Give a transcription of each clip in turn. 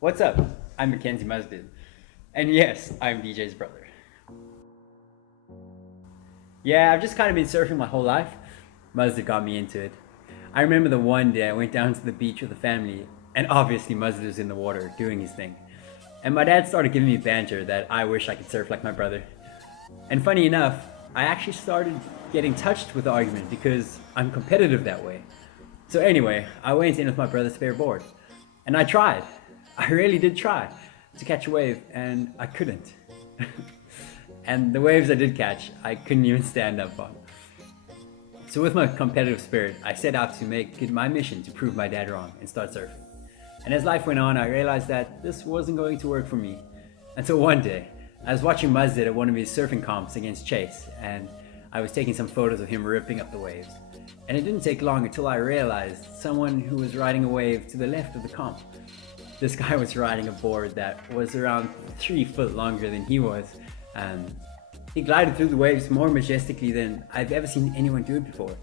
What's up? I'm Mackenzie Muzdid. And yes, I'm DJ's brother. Yeah, I've just kind of been surfing my whole life. Muzdid got me into it. I remember the one day I went down to the beach with the family, and obviously Muzdid was in the water doing his thing. And my dad started giving me banter that I wish I could surf like my brother. And funny enough, I actually started getting touched with the argument because I'm competitive that way. So anyway, I went in with my brother's spare board. And I tried. I really did try to catch a wave, and I couldn't. And the waves I did catch, I couldn't even stand up on. So with my competitive spirit, I set out to make it my mission to prove my dad wrong and start surfing. And as life went on, I realized that this wasn't going to work for me. Until one day, I was watching Muzdid at one of his surfing comps against Chase, and I was taking some photos of him ripping up the waves. And it didn't take long until I realized someone who was riding a wave to the left of the comp. This guy was riding a board that was around 3 foot longer than he was. He glided through the waves more majestically than I've ever seen anyone do it before.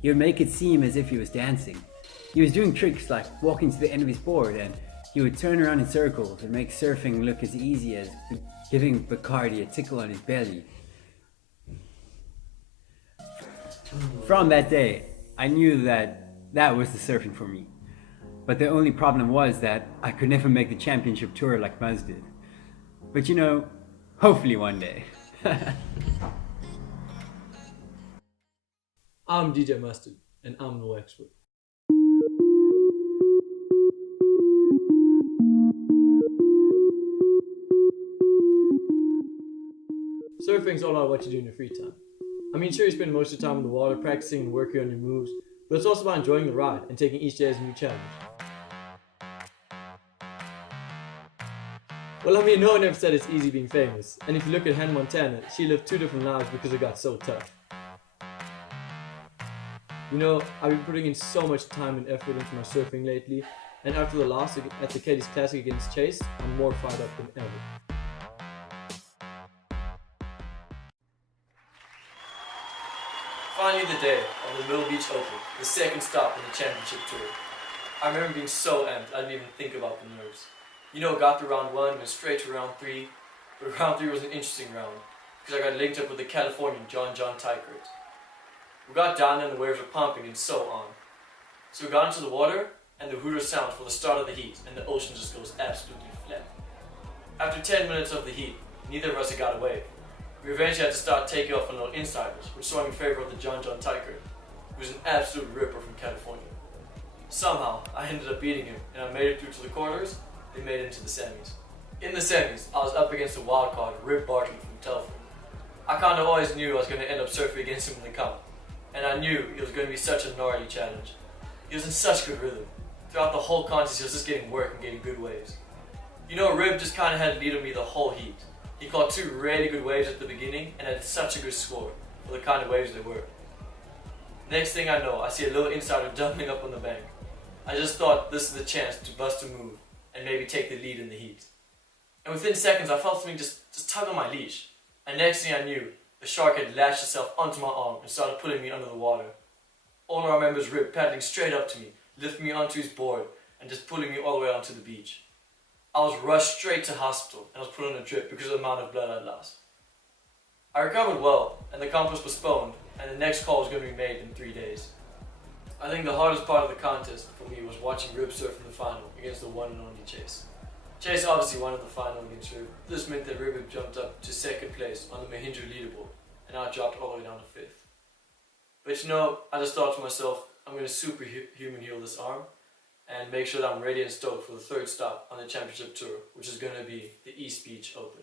He would make it seem as if he was dancing. He was doing tricks like walking to the end of his board, and he would turn around in circles and make surfing look as easy as giving Bacardi a tickle on his belly. From that day, I knew that was the surfing for me. But the only problem was that I could never make the championship tour like Muzz did. But you know, hopefully one day. I'm DJ Muzdid, and I'm the Waxfoot. Surfing's all about what you do in your free time. I mean, sure, you spend most of your time in the water practicing and working on your moves, but it's also about enjoying the ride and taking each day as a new challenge. Well, I mean, no one ever said it's easy being famous, and if you look at Hannah Montana, she lived 2 different lives because it got so tough. You know, I've been putting in so much time and effort into my surfing lately, and after the loss at the Katie's Classic against Chase, I'm more fired up than ever. Finally the day of the Middle Beach Open, the second stop in the championship tour. I remember being so amped I didn't even think about the nerves. You know, got through round 1, went straight to round 3, but round 3 was an interesting round, because I got linked up with the Californian John Tykert. We got down and the waves were pumping and so on. So we got into the water, and the hooter sounds for the start of the heat, and the ocean just goes absolutely flat. After 10 minutes of the heat, neither of us had got a wave. We eventually had to start taking off on little insiders, which swung in favor of the John Tykert, who was an absolute ripper from California. Somehow, I ended up beating him, and I made it through to the quarters. They made it into the semis. In the semis, I was up against a wildcard, Rip Bartley from Telford. I kind of always knew I was going to end up surfing against him in the cup, and I knew it was going to be such a gnarly challenge. He was in such good rhythm. Throughout the whole contest, he was just getting work and getting good waves. You know, Rip just kind of had the lead on me the whole heat. He caught 2 really good waves at the beginning and had such a good score for the kind of waves they were. Next thing I know, I see a little insider jumping up on the bank. I just thought this is the chance to bust a move and maybe take the lead in the heat. And within seconds, I felt something just tug on my leash. And next thing I knew, the shark had lashed itself onto my arm and started pulling me under the water. All I remember is Rip paddling straight up to me, lifting me onto his board, and just pulling me all the way onto the beach. I was rushed straight to hospital and was put on a drip because of the amount of blood I'd lost. I recovered well, and the comp was postponed, and the next call was going to be made in 3 days. I think the hardest part of the contest for me was watching Rip surf in the final against the one and only Chase. Chase obviously won in the final against Rip. This meant that Rip had jumped up to 2nd place on the Maheendra Leaderboard, and I dropped all the way down to 5th. But you know, I just thought to myself, I'm going to superhuman heal this arm, and make sure that I'm ready and stoked for the 3rd stop on the championship tour, which is going to be the East Beach Open.